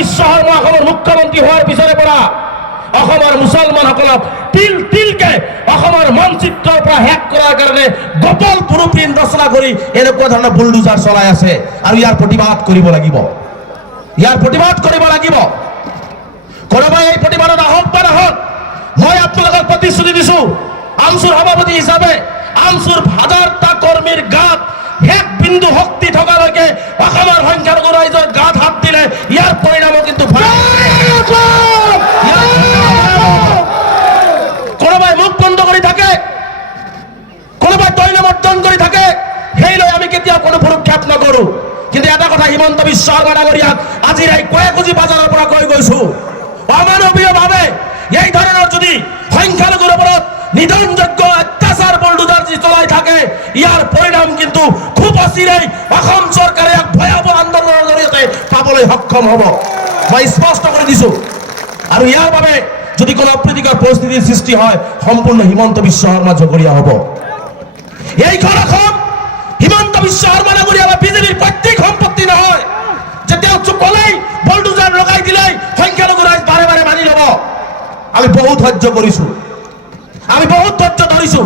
বিশ্ব শৰ্মা অসমৰ মুখ্যমন্ত্ৰী হোৱাৰ পিছৰে পৰা অসমৰ মুছলমানসকলক তিল তিলকে অসমৰ মনচিত্ৰৰ পৰা শেষ কৰাৰ কাৰণে গোপল ব্লুপ্ৰিণ্ট ৰচনা কৰি এনেকুৱা ধৰণৰ বুলডোজাৰ চলাই আছে আৰু ইয়াৰ প্ৰতিবাদ কৰিব লাগিব। কোনোবাই এই প্ৰতিবাদত আহক বা নাহক, মই আপোনালোকক প্ৰতিশ্ৰুতি দিছো, আমচুৰ সভাপতি হিচাপে আমচুৰ হাজাৰটা কৰ্মীৰ গাত এক বিন্দু শক্তি থকালৈকে অসমৰ সংখ্যালঘু ৰাইজৰ গাত হাত দিলে ইয়াৰ পৰিণামো কিন্তু কোনোবাই মুখ বন্ধ কৰি থাকে, কোনোবাই তৈলমৰ্দন কৰি থাকে, সেই লৈ আমি কেতিয়াও কোনো ভ্ৰক্ষেপ নকৰো। কিন্তু এটা কথা হিমন্ত বিশ্ব শৰ্মা ডাঙৰীয়াক আজি এই কয়াকুজি বাজাৰৰ পৰা কৈ গৈছো, অমানৱীয়ভাৱে এই ধৰণৰ যদি সংখ্যালঘুৰ ওপৰত নিধনযোগ্য অত্যাচাৰ বুলডোজাৰ যি চলাই থাকে, ইয়াৰ পৰিণাম কিন্তু খুব অচিৰেই অসম চৰকাৰে এক ভয়াৱহ আন্দোলনৰ জৰিয়তে পাবলৈ সক্ষম হ'ব, মই স্পষ্ট কৰি দিছো। আৰু ইয়াৰ বাবে যদি কোনো অপ্ৰীতিকৰ পৰিস্থিতিৰ সৃষ্টি হয়, সম্পূৰ্ণ হিমন্ত বিশ্ব শৰ্মা জগৰীয়া হ'ব। এইখন অসম হিমন্ত বিশ্ব শৰ্মা ডাঙৰীয়া বা বিজেপিৰ পৈতৃক সম্পত্তি নহয় যে তেওঁ ক'লেই বুলডোজাৰ লগাই দিলেই সংখ্যালঘু ৰাইজ বাৰে বাৰে মানি ল'ব। আমি বহুত ধৈৰ্য কৰিছো, আমি বহুত ধৈৰ্য ধৰিছো।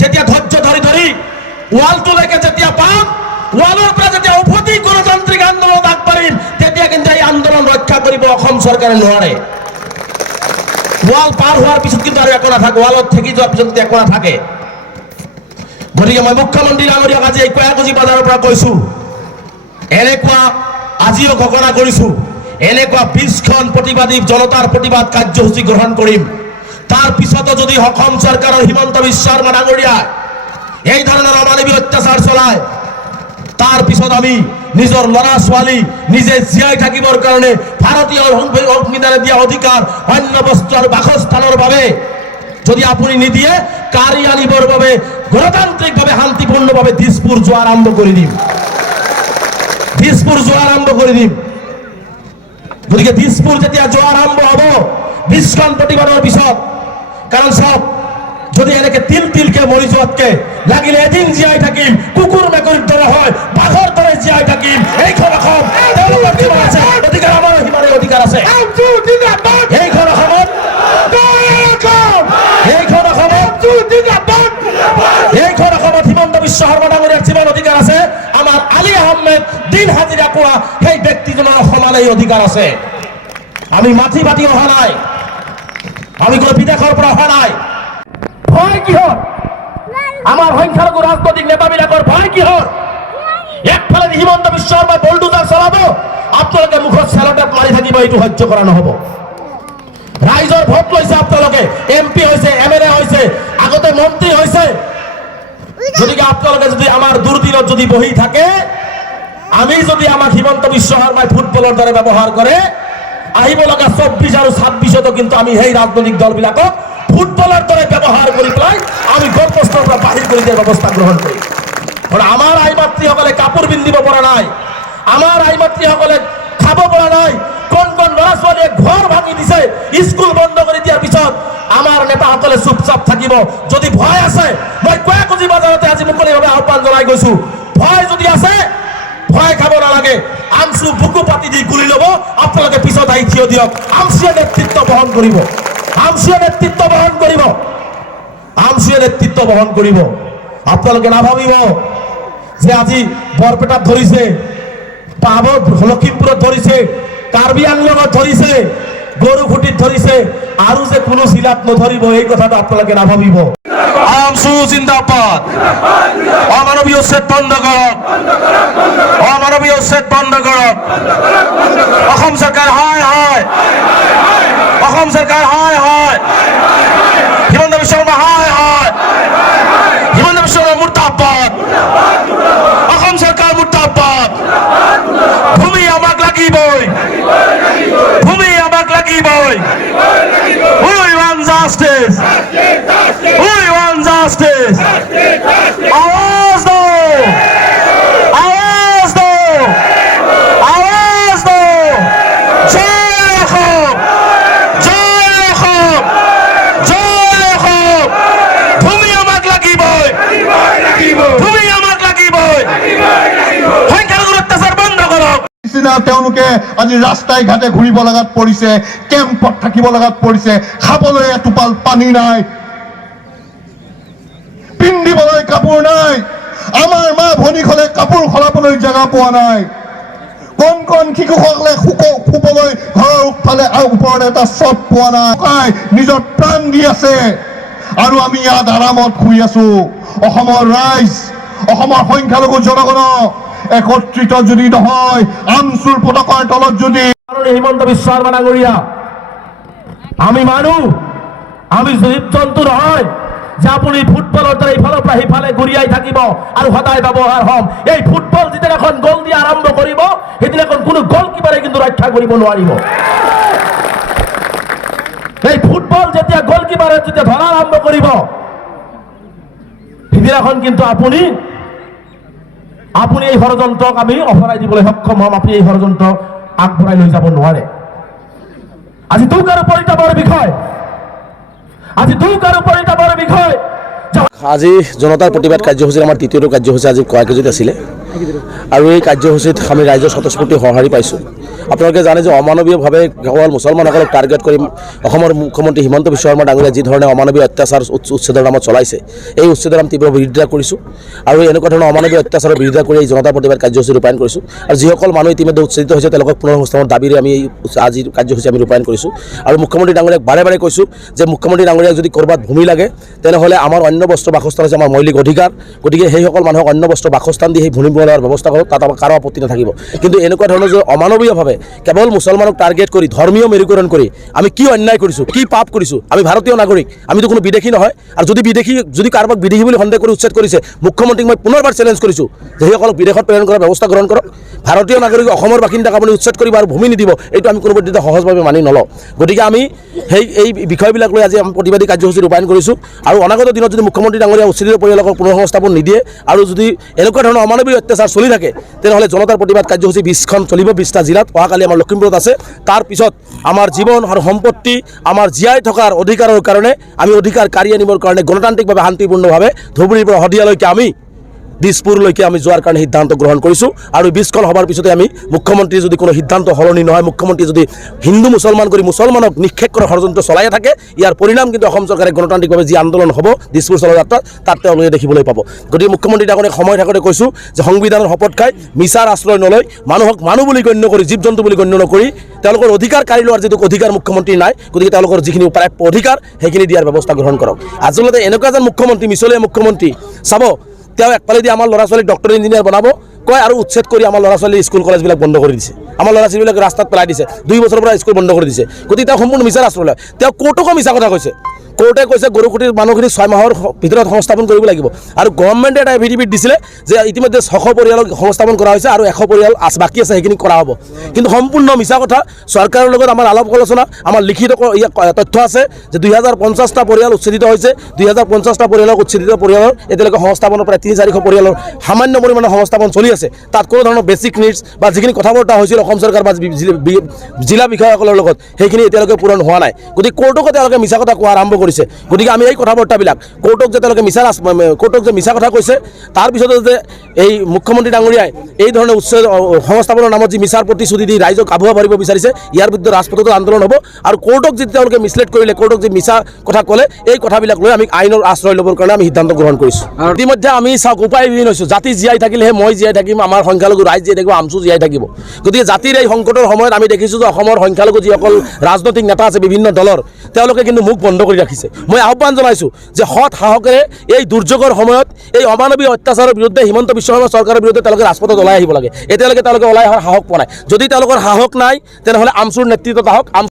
যেতিয়া ধৈৰ্য ধৰি ধৰি ৱালটোলৈকে যেতিয়া পাম, ৱালৰ পৰা যেতিয়া উভতি গণতান্ত্ৰিক আন্দোলনত আগবাঢ়িম, তেতিয়া কিন্তু এই আন্দোলন ৰক্ষা কৰিব অসম চৰকাৰে নোৱাৰে। ৱাল পাৰ হোৱাৰ পিছত কিন্তু আৰু একো নাথাকে, ৱালত থাকি যোৱাৰ পিছত একো নাথাকে। গতিকে মই মুখ্যমন্ত্ৰী ডাঙৰীয়াক আজি এই কয়াকুজি বাজাৰৰ পৰা কৈছো, এনেকুৱা আজিও ঘোষণা কৰিছো, এনেকুৱা 20খন প্ৰতিবাদী জনতাৰ প্ৰতিবাদ কাৰ্যসূচী গ্ৰহণ কৰিম। তাৰ পিছতো যদি অসম চৰকাৰৰ হিমন্ত বিশ্ব শৰ্মা ডাঙৰীয়া এই ধৰণৰ অমানৱীয় অত্যাচাৰ চলায়, তাৰ পিছত আমি নিজৰ ল'ৰা ছোৱালী নিজে জীয়াই থাকিবৰ কাৰণে ভাৰতীয় সংবিধানে দিয়া অধিকাৰ অন্য বস্তু আৰু বাসস্থানৰ বাবে যদি আপুনি নিদিয়ে, কাঢ়ি আনিবৰ বাবে গণতান্ত্ৰিকভাৱে শান্তিপূৰ্ণভাৱে দিছপুৰ যোৱা আৰম্ভ কৰি দিম। গতিকে দিছপুৰ যেতিয়া যোৱা আৰম্ভ হ'ব 20খন প্ৰতিবাদৰ পিছত, কাৰণ চাওক, যদি এনেকে তিল তিলকে মৰি যোৱাতকে লাগিলে এদিন জীয়াই থাকিম, কুকুৰ মেকুৰীৰ দৰে হয়, বাঘৰ দৰে জীয়াই থাকিম। এইখন অসম তেওঁলোকৰ কিমান আছে অধিকাৰ, আমাৰো সিমানেই অধিকাৰ আছে। এইখন অসমত হিমন্ত বিশ্ব শৰ্মা ডাঙৰীয়াৰ যিমান অধিকাৰ আছে, আমাৰ আলী আহমেদ দিন হাজিৰা কৰা সেই ব্যক্তিজনৰ সমানেই অধিকাৰ আছে। আমি মাটি পাতি অহা নাই, আমি কোনো বিদেশৰ পৰা অহা নাই। ভয় কিহৰ? আমাৰ সংখ্যালঘু ৰাজনৈতিক নেতাবিলাকৰ ভয় কিহৰ? একফালে হিমন্ত বিশ্ব শৰ্মাই বুলডোজাৰ চলাব, আপোনালোকে মুখত চেলটেপ মাৰি থাকিব, এইটো সহ্য কৰা নহ'ব। ৰাইজৰ ভোট লৈছে, আপোনালোকে MP হৈছে, MLA হৈছে, আগতে মন্ত্ৰী হৈছে। গতিকে আপোনালোকে যদি আমাৰ দুৰ্দিনত যদি বহি থাকে, আমি যদি আমাক হিমন্ত বিশ্ব শৰ্মাই ফুটবলৰ দৰে ব্যৱহাৰ কৰে, আহিব লগা 24 আৰু 26তো কিন্তু আমি সেই ৰাজনৈতিক দলবিলাকক ফুটবলৰ দৰে ব্যৱহাৰ কৰি পেলাই আমি গড়পষ্টৰ পৰা বাহিৰ কৰি দিয়াৰ ব্যৱস্থা গ্ৰহণ কৰিম। কাৰণ আমাৰ আই মাতৃসকলে কাপোৰ পিন্ধিব পৰা নাই, আমাৰ আই মাতৃসকলে খাব পৰা নাই, কোন কোন ল'ৰা ছোৱালীয়ে ঘৰ ভাঙি দিছে, স্কুল বন্ধ কৰি দিয়াৰ পিছত আমাৰ নেতাসকলে চুপচাপ থাকিব। যদি ভয় আছে, মই কয়াকুজি বাজাৰতে আজি মুকলিভাৱে আহ্বান জনাই গৈছো, ভয় যদি আছে ভয় খাব নালাগে। আমচু বুকু পাতি দি গুলি ল'ব, আপোনালোকে পিছত আহি থিয় দিয়ক। আমচুৱে নেতৃত্ব বহন কৰিব। আপোনালোকে নাভাবিব যে আজি বৰপেটাত ধৰিছে, লখিমপুৰত ধৰিছে, কাৰ্বি আংলঙত ধৰিছে, গৰুখুটিত ধৰিছে, আৰু যে কোনো জিলাত নধৰিব, এই কথাটো আপোনালোকে নাভাবিব। আমচু জিন্দাবাদ। অমানৱীয় উচ্ছেদ বন্ধ কৰক, অমানৱীয় উচ্ছেদ বন্ধ কৰক। অসম চৰকাৰ হয় হয়, অসম চৰকাৰ হয় হয়, হিমন্ত বিশ্ব শৰ্মা হয় হয়, হিমন্ত বিশ্ব শৰ্মা মুৰ্দাবাদ, অসম চৰকাৰ মুৰ্দাবাদ। ভূমি আমাক লাগিবই, ভূমি আমাক লাগিবই। We want justice, we want justice. आवाज दो, आवाज दो, आवाज दो। जय अखम, जय अखम, जय अखम। ভূমি আমাক লাগিবই, ভূমি আমাক লাগিবই। সংখ্যালঘুৰ অত্যাচাৰ বন্ধ কৰক। তেওঁলোকে আজি ৰাস্তাই ঘাটে ঘূৰিব লগাত পৰিছে, কেম্পত থাকিব লগাত পৰিছে, খাবলৈ এটোপাল পানী নাই, পিন্ধিবলৈ কাপোৰ নাই, আমাৰ মা ভনীসকলে কাপোৰ সলাবলৈ জেগা পোৱা নাই, কণ কণ শিশুসকলে শুবলৈ ঘৰৰ ফালে ওপৰত এটা চট পোৱা নাই, নিজৰ প্ৰাণ দি আছে আৰু আমি ইয়াত আৰামত শুই আছো। অসমৰ ৰাইজ, অসমৰ সংখ্যালঘু জনগণ একত্ৰিত যদি নহয়, আমচুৰ পতাকাৰ তলত যদি হিমন্ত বিশ্ব শৰ্মা ডাঙৰীয়া, আমি মানুহ, আমি জীৱ জন্তু নহয় যে আপুনি ফুটবলৰ দৰে ইফালৰ পৰা সিফালে ঘূৰিয়াই থাকিব আৰু সদায় ব্যৱহাৰ হ'ম। এই ফুটবল যিদিনাখন গ'ল দিয়া আৰম্ভ কৰিব, সেইদিনাখন কোনো গ'লকিপাৰে কিন্তু ৰক্ষা কৰিব নোৱাৰিব। এই ফুটবল যেতিয়া গ'লকিপাৰে যেতিয়া ধৰা আৰম্ভ কৰিব, সিদিনাখন কিন্তু আপুনি এই ষড়যন্ত্ৰক আমি অফৰাই দিবলৈ সক্ষম হ'ম। আপুনি এই ষড়যন্ত্ৰ আগবঢ়াই লৈ যাব নোৱাৰে। আজি দুখ আৰু পৰিতাপৰ বিষয়, আজি জনতাৰ প্ৰতিবাদ কাৰ্যসূচীৰ আমাৰ তৃতীয়টো কাৰ্যসূচী আজি কয়াকেজুত আছিলে আৰু এই কাৰ্যসূচীত আমি ৰাইজৰ স্বতঃস্ফূৰ্তি সঁহাৰি পাইছোঁ। আপোনালোকে জানে যে অমানৱীয়ভাৱে কেৱল মুছলমানসকলক টাৰ্গেট কৰি অসমৰ মুখ্যমন্ত্ৰী হিমন্ত বিশ্ব শৰ্মা ডাঙৰীয়াই যি ধৰণে অমানৱীয় অত্যাচাৰ উচ্ছেদৰ নামত চলাইছে, এই উচ্ছেদৰ নাম তীব্ৰ বিৰোধিতা কৰিছোঁ আৰু এনেকুৱা ধৰণৰ অমানৱীয় অত্যাচাৰৰ বিৰোধিতা কৰি এই জনতা প্ৰতিবাদ কাৰ্যসূচী ৰূপায়ণ কৰিছোঁ। আৰু যিসকল মানুহ ইতিমধ্যে উচ্ছেদিত হৈছে তেওঁলোকক পুনৰ সংস্থাপনৰ দাবীৰে আমি আজি কাৰ্যসূচী আমি ৰূপায়ণ কৰিছোঁ। আৰু মুখ্যমন্ত্ৰী ডাঙৰীয়াক বাৰে বাৰে কৈছোঁ যে মুখ্যমন্ত্ৰী ডাঙৰীয়াক যদি ক'ৰবাত ভূমি লাগে তেনেহ'লে আমাৰ অন্য বস্ত্ৰ বাসস্থান হৈছে আমাৰ মৌলিক অধিকাৰ, গতিকে সেইসকল মানুহক অন্য বস্ত্ৰ বাসস্থান দি সেই ভূমি লোৱাৰ ব্যৱস্থা কৰক, তাত আমাৰ কাৰো আপত্তি নাথাকিব। কিন্তু এনেকুৱা ধৰণৰ যে অমানৱীয়ভাৱে কেৱল মুছলমানক টাৰ্গেট কৰি ধৰ্মীয় মেৰুকৰণ কৰি আমি কি অন্যায় কৰিছোঁ, কি পাপ কৰিছোঁ? আমি ভাৰতীয় নাগৰিক, আমিতো কোনো বিদেশী নহয়। আৰু যদি কাৰোবাক বিদেশী বুলি সন্দেহ কৰি উচ্ছেদ কৰিছে, মুখ্যমন্ত্ৰীক মই পুনৰবাৰ চেলেঞ্জ কৰিছোঁ যে সেইসকলক বিদেশত প্ৰেৰণ কৰাৰ ব্যৱস্থা গ্ৰহণ কৰক। ভাৰতীয় নাগৰিক অসমৰ বাসিন্দাক আপুনি উচ্ছেদ কৰিব আৰু ভূমি নিদিব, এইটো আমি কোনো পদ্ধতিতে সহজভাৱে মানি নলওঁ। গতিকে আমি এই বিষয়বিলাক লৈ আজি আমি প্ৰতিবাদী কাৰ্যসূচী ৰূপায়ণ কৰিছোঁ। আৰু অনাগত দিনত যদি মুখ্যমন্ত্ৰী ডাঙৰীয়া উচ্ছেদিত পৰিয়ালক পুনৰ সংস্থাপন নিদিয়ে আৰু যদি এনেকুৱা ধৰণৰ অমানৱীয় অত্যাচাৰ চলি থাকে, তেনেহ'লে জনতাৰ প্ৰতিবাদ কাৰ্যসূচী 20খন চলিব, 20টা জিলাত। অহাকালি আমাৰ লখিমপুৰত আছে। তাৰ পিছত আমাৰ জীৱন আৰু সম্পত্তি, আমাৰ জীয়াই থকাৰ অধিকাৰৰ কাৰণে, আমি অধিকাৰ কাঢ়ি আনিবৰ কাৰণে গণতান্ত্ৰিকভাৱে শান্তিপূৰ্ণভাৱে ধুবুৰীৰ পৰা শদিয়ালৈকে আমি দিছপুৰলৈকে আমি যোৱাৰ কাৰণে সিদ্ধান্ত গ্ৰহণ কৰিছোঁ। আৰু 20খন সভাৰ পিছতে আমি মুখ্যমন্ত্ৰীৰ যদি কোনো সিদ্ধান্ত সলনি নহয়, মুখ্যমন্ত্ৰী যদি হিন্দু মুছলমান কৰি মুছলমানক নিক্ষেপ কৰাৰ ষড়যন্ত্ৰ চলাইয়ে থাকে, ইয়াৰ পৰিণাম কিন্তু অসম চৰকাৰে গণতান্ত্ৰিকভাৱে যি আন্দোলন হ'ব দিছপুৰ চলযাত্ৰাত, তাত তেওঁলোকে দেখিবলৈ পাব। গতিকে মুখ্যমন্ত্ৰী ডাঙৰীয়াক সময় থাকোঁতে কৈছোঁ যে সংবিধানৰ শপত খাই মিছাৰ আশ্ৰয় নলয়, মানুহক মানুহ বুলি গণ্য কৰি, জীৱ জন্তু বুলি গণ্য নকৰি তেওঁলোকৰ অধিকাৰ কাঢ়ি লোৱাৰ যিটো অধিকাৰ মুখ্যমন্ত্ৰী নাই, গতিকে তেওঁলোকৰ যিখিনি প্ৰাপ্য অধিকাৰ সেইখিনি দিয়াৰ ব্যৱস্থা গ্ৰহণ কৰক। আচলতে এনেকুৱা যেন মুখ্যমন্ত্ৰী, মিছলীয়া মুখ্যমন্ত্ৰী, চাব তেওঁ একফালেদি আমাৰ ল'ৰা ছোৱালীক ডক্টৰ ইঞ্জিনিয়াৰ বনাব কয় আৰু উচ্ছেদ কৰি আমাৰ ল'ৰা ছোৱালীৰ স্কুল কলেজবিলাক বন্ধ কৰি দিছে, আমাৰ ল'ৰা ছোৱালীবিলাক ৰাস্তাত পেলাই দিছে, 2 বছৰৰ পৰা স্কুল বন্ধ কৰি দিছে। গতিকে তেওঁ সম্পূৰ্ণ মিছাৰ আশ্ৰয় লয়। তেওঁ কোৰ্টকো মিছা কথা কৈছে। কোৰ্টে কৈছে গৰুকুটিৰ মানুহখিনি 6 মাহৰ ভিতৰত সংস্থাপন কৰিব লাগিব। আৰু গভৰ্ণমেণ্টে এটা এফিডেভিট দিছিলে যে ইতিমধ্যে 600 পৰিয়ালক সংস্থাপন কৰা হৈছে আৰু 100 পৰিয়াল বাকী আছে, সেইখিনি কৰা হ'ব। কিন্তু সম্পূৰ্ণ মিছা কথা। চৰকাৰৰ লগত আমাৰ আলাপ আলোচনা, আমাৰ লিখিত তথ্য আছে যে 2050টা পৰিয়াল উচ্ছেদিত হৈছে। 2050টা পৰিয়ালক উচ্ছেদিত পৰিয়ালৰ এতিয়ালৈকে সংস্থাপনৰ প্ৰায় 300-400 পৰিয়ালৰ সামান্য পৰিমাণৰ সংস্থাপন চলি আছে। তাত কোনো ধৰণৰ বেছিক নিডছ বা যিখিনি কথা বতৰা হৈছিল অসম চৰকাৰ বা জিলা বিষয়াসকলৰ লগত, সেইখিনি এতিয়ালৈকে পূৰণ হোৱা নাই। গতিকে কোৰ্টকো তেওঁলোকে মিছা কথা কোৱা আৰম্ভ কৰিছে। গতিকে আমি এই কথা বতৰাবিলাক কোৰ্টক যে তেওঁলোকে কোৰ্টক যে মিছা কথা কৈছে, তাৰপিছতে যে এই মুখ্যমন্ত্ৰী ডাঙৰীয়াই এই ধৰণে সংস্থাপনৰ নামত যি মিছাৰ প্ৰতিশ্ৰুতি দি ৰাইজক আবুৱা ভৰিব বিচাৰিছে, ইয়াৰ বিৰুদ্ধে ৰাজপথতো আন্দোলন হ'ব। আৰু কোৰ্টক যদি তেওঁলোকে মিছলিড কৰিলে, কোৰ্টক যে মিছা কথা ক'লে, এই কথাবিলাক লৈ আমি আইনৰ আশ্ৰয় ল'বৰ কাৰণে আমি সিদ্ধান্ত গ্ৰহণ কৰিছোঁ। আৰু ইতিমধ্যে আমি চাওক উপায়বিহীন হৈছোঁ। জাতি জীয়াই থাকিলেহে মই জীয়াই থাকিম, আমাৰ সংখ্যালঘু ৰাইজ জীয়াই থাকিব, আমচু জীয়াই থাকিব। গতিকে জাতিৰ এই সংকটৰ সময়ত আমি দেখিছোঁ যে অসমৰ সংখ্যালঘু যিসকল ৰাজনৈতিক নেতা আছে বিভিন্ন দলৰ, তেওঁলোকে কিন্তু মুখ বন্ধ কৰি ৰাখিছে। মই আহ্বান জনাইছোঁ যে সৎ সাহসেৰে এই দুৰ্যোগৰ সময়ত এই অমানৱীয় অত্যাচাৰৰ বিৰুদ্ধে হিমন্ত বিশ্ব শৰ্মা চৰকাৰৰ বিৰুদ্ধে তেওঁলোকে ৰাজপথত ওলাই আহিব লাগে। এতিয়ালৈকে তেওঁলোকে ওলাই অহাৰ সাহস পোৱা নাই। যদি তেওঁলোকৰ সাহস নাই, তেনেহ'লে আমচুৰ নেতৃত্বত আহক।